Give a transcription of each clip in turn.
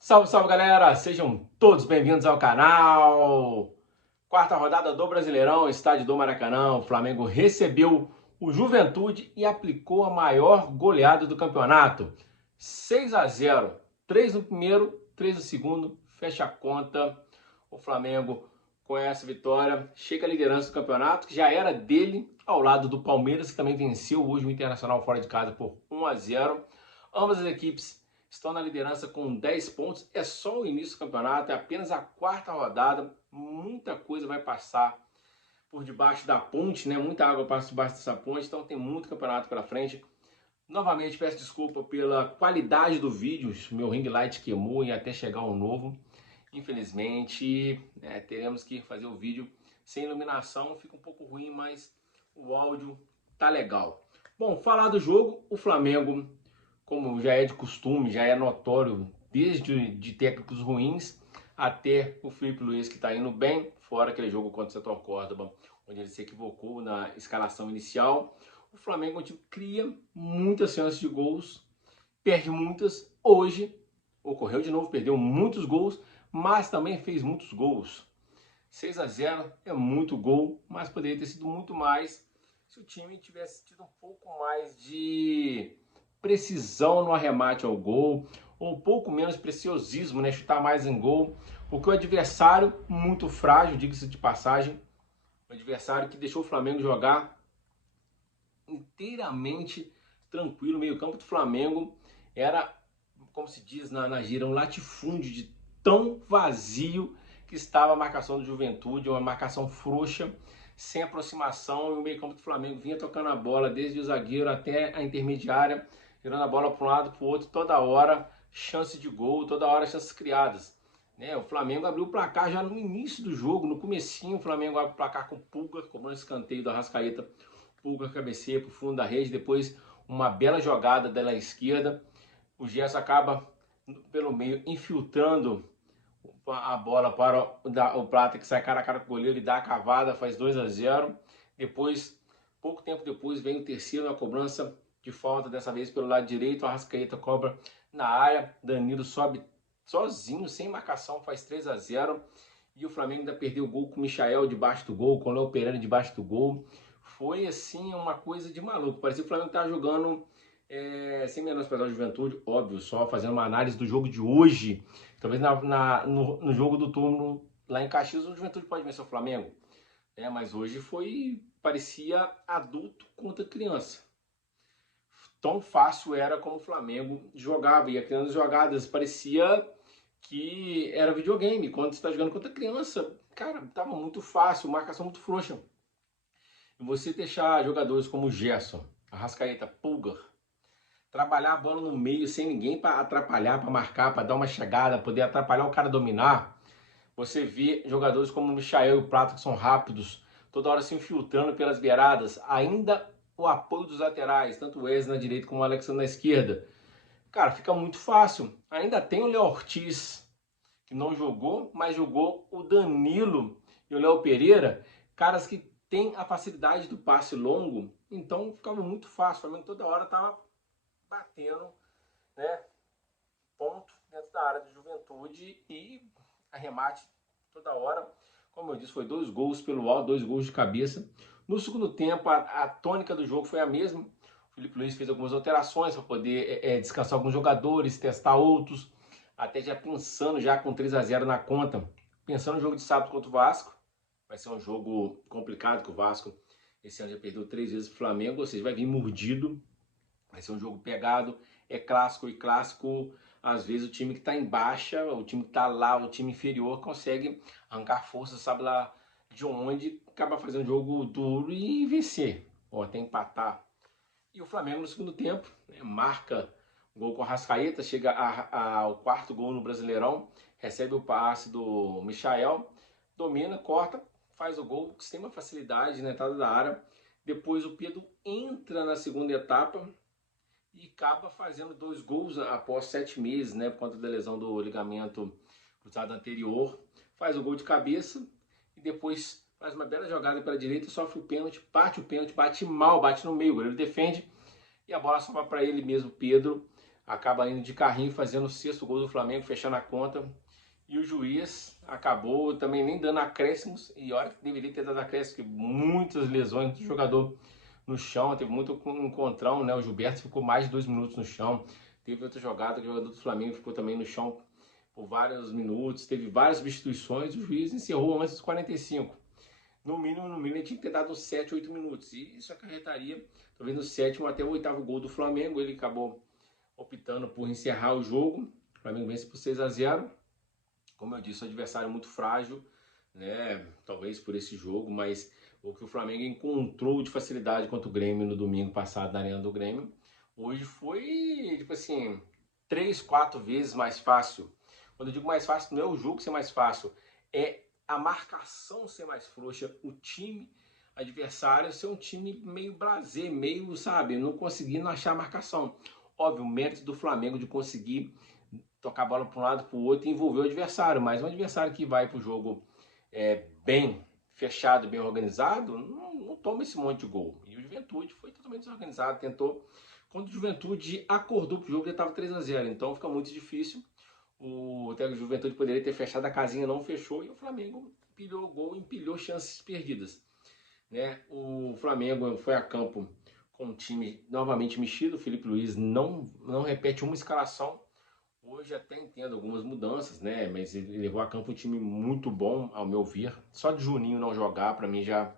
Salve, salve galera! Sejam todos bem-vindos ao canal. Quarta rodada do Brasileirão, estádio do Maracanã. O Flamengo recebeu o Juventude e aplicou a maior goleada do campeonato. 6-0. 3 no primeiro, 3 no segundo. Fecha a conta. O Flamengo, com essa vitória, chega à liderança do campeonato, que já era dele, ao lado do Palmeiras, que também venceu hoje o Internacional fora de casa por 1-0. Ambas as equipes estão na liderança com 10 pontos. É só o início do campeonato, é apenas a quarta rodada. Muita coisa vai passar por debaixo da ponte, né? Muita água passa debaixo dessa ponte, então tem muito campeonato pela frente. Novamente peço desculpa pela qualidade do vídeo, meu ring light queimou e até chegar um novo. Infelizmente, teremos que fazer o vídeo sem iluminação, fica um pouco ruim, mas o áudio tá legal. Bom, falar do jogo, o Flamengo, como já é de costume, já é notório, desde de técnicos ruins até o Filipe Luiz, que está indo bem, fora aquele jogo contra o Setor Córdoba, onde ele se equivocou na escalação inicial. O Flamengo cria muitas chances de gols, perde muitas. Hoje, ocorreu de novo, perdeu muitos gols, mas também fez muitos gols. 6-0 é muito gol, mas poderia ter sido muito mais se o time tivesse tido um pouco mais de precisão no arremate ao gol, ou um pouco menos preciosismo, né? Chutar mais em gol, porque o adversário muito frágil, diga-se de passagem, o adversário que deixou o Flamengo jogar inteiramente tranquilo. O meio campo do Flamengo era, como se diz na gíria, um latifúndio de tão vazio que estava a marcação do Juventude, uma marcação frouxa, sem aproximação, e o meio campo do Flamengo vinha tocando a bola desde o zagueiro até a intermediária, girando a bola para um lado para o outro, toda hora chance de gol, toda hora chances criadas. O Flamengo abriu o placar já no início do jogo, no comecinho. O Flamengo abre o placar com Pulga, cobrando escanteio do Arrascaeta. Pulga cabeceia para o fundo da rede, depois uma bela jogada dela à esquerda. O Gerson acaba pelo meio infiltrando a bola para o Prata, que sai cara a cara com o goleiro e dá a cavada, faz 2-0. Depois, pouco tempo depois, vem o terceiro na cobrança de falta, dessa vez pelo lado direito. A Arrascaeta cobra na área, Danilo sobe sozinho, sem marcação, faz 3-0. E o Flamengo ainda perdeu o gol com o Michael debaixo do gol, com o Léo Pereira debaixo do gol. Foi assim uma coisa de maluco. Parecia que o Flamengo estava jogando sem menosprezar a Juventude, óbvio, só fazendo uma análise do jogo de hoje. Talvez no jogo do turno lá em Caxias o Juventude pode vencer o Flamengo. Mas hoje parecia adulto contra criança. Tão fácil era como o Flamengo jogava, ia criando jogadas, parecia que era videogame. Quando você está jogando contra criança, cara, tava muito fácil, marcação muito frouxa. E você deixar jogadores como Gerson, Arrascaeta, Pulgar, trabalhar a bola no meio sem ninguém para atrapalhar, para marcar, para dar uma chegada, poder atrapalhar o cara dominar. Você vê jogadores como o Michael e o Prata, que são rápidos, toda hora se infiltrando pelas beiradas. Ainda o apoio dos laterais, tanto o Wesley na direita como o Alexandre na esquerda. Cara, fica muito fácil. Ainda tem o Léo Ortiz, que não jogou, mas jogou o Danilo e o Léo Pereira, caras que têm a facilidade do passe longo, então ficava muito fácil. O Flamengo toda hora estava batendo, né, ponto dentro da área do Juventude e arremate toda hora. Como eu disse, foi 2 gols pelo alto, 2 gols de cabeça. No segundo tempo, a tônica do jogo foi a mesma. O Filipe Luiz fez algumas alterações para poder descansar alguns jogadores, testar outros, até já pensando já com 3-0 na conta, pensando no jogo de sábado contra o Vasco. Vai ser um jogo complicado, que o Vasco esse ano já perdeu 3 vezes o Flamengo, ou seja, vai vir mordido. Vai ser um jogo pegado, é clássico, e clássico, às vezes o time que está em baixa, o time que está lá, o time inferior, consegue arrancar força, sabe lá de onde, acaba fazendo um jogo duro e vencer, ou até empatar. E o Flamengo no segundo tempo, marca o gol com o Arrascaeta, chega ao quarto gol no Brasileirão, recebe o passe do Michael, domina, corta, faz o gol, com extrema facilidade na entrada da área. Depois o Pedro entra na segunda etapa, e acaba fazendo 2 gols após 7 meses, né, por conta da lesão do ligamento cruzado anterior. Faz o gol de cabeça e depois faz uma bela jogada pela direita, sofre o pênalti, bate mal, bate no meio, o goleiro defende e a bola sobra para ele mesmo, Pedro. acaba indo de carrinho fazendo o sexto gol do Flamengo, fechando a conta. E o juiz acabou também nem dando acréscimos, e olha que deveria ter dado acréscimos, porque muitas lesões do jogador no chão, teve muito encontrão, né? O Gilberto ficou mais de 2 minutos no chão. Teve outra jogada que o jogador do Flamengo ficou também no chão por vários minutos, teve várias substituições, o juiz encerrou antes dos 45. No mínimo, ele tinha que ter dado uns 7, 8 minutos. E isso acarretaria, talvez no sétimo até o oitavo gol do Flamengo. Ele acabou optando por encerrar o jogo. O Flamengo vence por 6-0. Como eu disse, o adversário é muito frágil, né? Talvez por esse jogo, mas o que o Flamengo encontrou de facilidade contra o Grêmio no domingo passado na Arena do Grêmio, hoje foi, tipo assim, 3, 4 vezes mais fácil. Quando eu digo mais fácil, não é o jogo ser mais fácil, é a marcação ser mais frouxa, o time adversário ser um time meio blasé, meio, sabe, não conseguindo achar a marcação. Óbvio, o mérito do Flamengo de conseguir tocar a bola para um lado para o outro e envolver o adversário, mas um adversário que vai para o jogo bem fechado, bem organizado, não toma esse monte de gol. E o Juventude foi totalmente desorganizado, tentou. Quando o Juventude acordou para o jogo, já estava 3-0, então fica muito difícil. O Juventude poderia ter fechado a casinha, não fechou, e o Flamengo empilhou o gol, empilhou chances perdidas. Né? O Flamengo foi a campo com um time novamente mexido, o Felipe Luiz não repete uma escalação. Hoje até entendo algumas mudanças, né? Mas ele levou a campo um time muito bom, ao meu ver. Só de Juninho não jogar, para mim já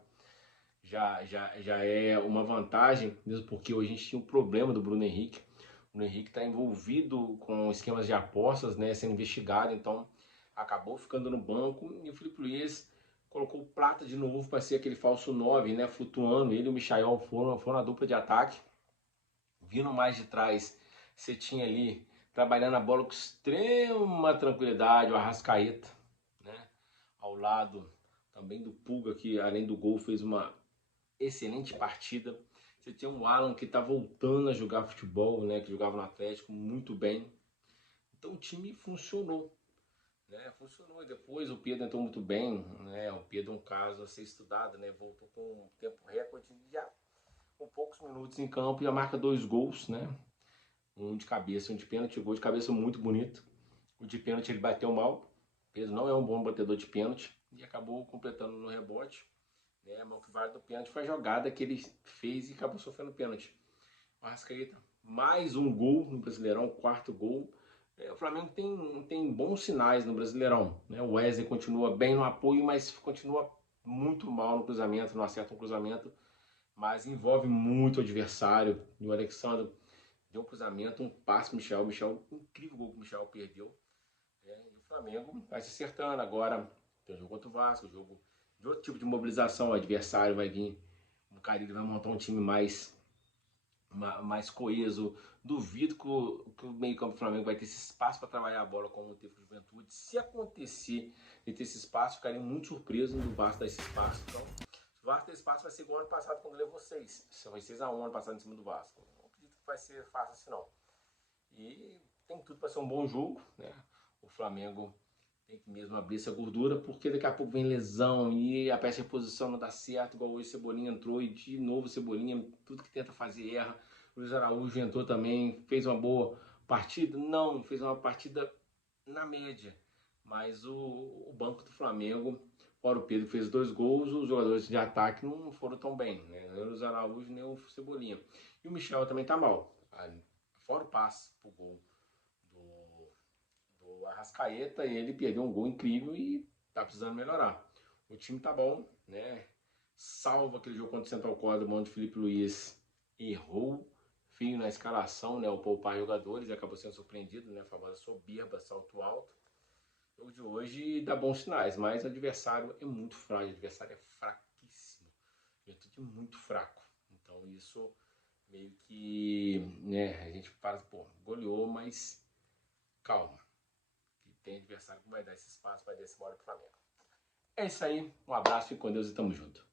é uma vantagem, mesmo porque hoje a gente tinha um problema do Bruno Henrique. O Bruno Henrique está envolvido com esquemas de apostas, né? Sendo investigado, então acabou ficando no banco. E o Felipe Luiz colocou o Prata de novo para ser aquele falso 9, né? Flutuando. Ele e o Michael foram na dupla de ataque. Vindo mais de trás, você tinha ali trabalhando a bola com extrema tranquilidade, o Arrascaeta, né? Ao lado também do Pulga, que além do gol fez uma excelente partida. Você tinha um Alan que está voltando a jogar futebol, né? Que jogava no Atlético muito bem. Então o time funcionou, né? Funcionou. E depois o Pedro entrou muito bem, né? O Pedro é um caso a ser estudado, né? Voltou com um tempo recorde já com poucos minutos em campo e já marca 2 gols, né? Um de cabeça, um de pênalti, o gol de cabeça muito bonito. O de pênalti ele bateu mal. Pedro não é um bom batedor de pênalti e acabou completando no rebote. Né? Mas o que vale do pênalti foi a jogada que ele fez e acabou sofrendo pênalti. O Arrascaeta, mais um gol no Brasileirão, o 4º gol. O Flamengo tem bons sinais no Brasileirão. Né? O Wesley continua bem no apoio, mas continua muito mal no cruzamento, não acerta um cruzamento, mas envolve muito o adversário. E o Alexandre deu um cruzamento, um passe, Michel, incrível gol que o Michel perdeu. E o Flamengo vai se acertando agora. Tem o jogo contra o Vasco, o jogo de outro tipo de mobilização. O adversário vai vir, o Carille vai montar um time mais coeso. Duvido que o meio-campo do Flamengo vai ter esse espaço para trabalhar a bola como teve com o Juventude. Se acontecer de ter esse espaço, ficaria muito surpreso do Vasco dar esse espaço. Então, se o Vasco ter espaço, vai ser igual ano passado quando levou 6. Foi 6-1 ano passado em cima do Vasco. Não acredito que vai ser fácil assim, não. E tem tudo para ser um bom jogo, né? O Flamengo tem que mesmo abrir essa gordura, porque daqui a pouco vem lesão e a peça de reposição não dá certo, igual hoje Cebolinha entrou e de novo Cebolinha, tudo que tenta fazer erra. O Luiz Araújo entrou também, fez uma boa partida? Não, fez uma partida na média. Mas o banco do Flamengo, fora o Pedro fez 2 gols, os jogadores de ataque não foram tão bem, né? Nem o Luiz Araújo, nem o Cebolinha. E o Michel também tá mal. Fora o passe pro gol do Arrascaeta, e ele perdeu um gol incrível e tá precisando melhorar. O time tá bom, né? Salvo aquele jogo contra o Central Córdoba, onde o Felipe Luiz errou feio na escalação, né? O poupar jogadores e acabou sendo surpreendido, né? A famosa soberba, salto alto. O jogo de hoje dá bons sinais, mas o adversário é muito frágil, o adversário é fraquíssimo. O Juventude é muito fraco. Então isso meio que, né, a gente fala, pô, goleou, mas calma. Que tem adversário que vai dar esse espaço, vai dar esse bola pro Flamengo. É isso aí, um abraço, fique com Deus e tamo junto.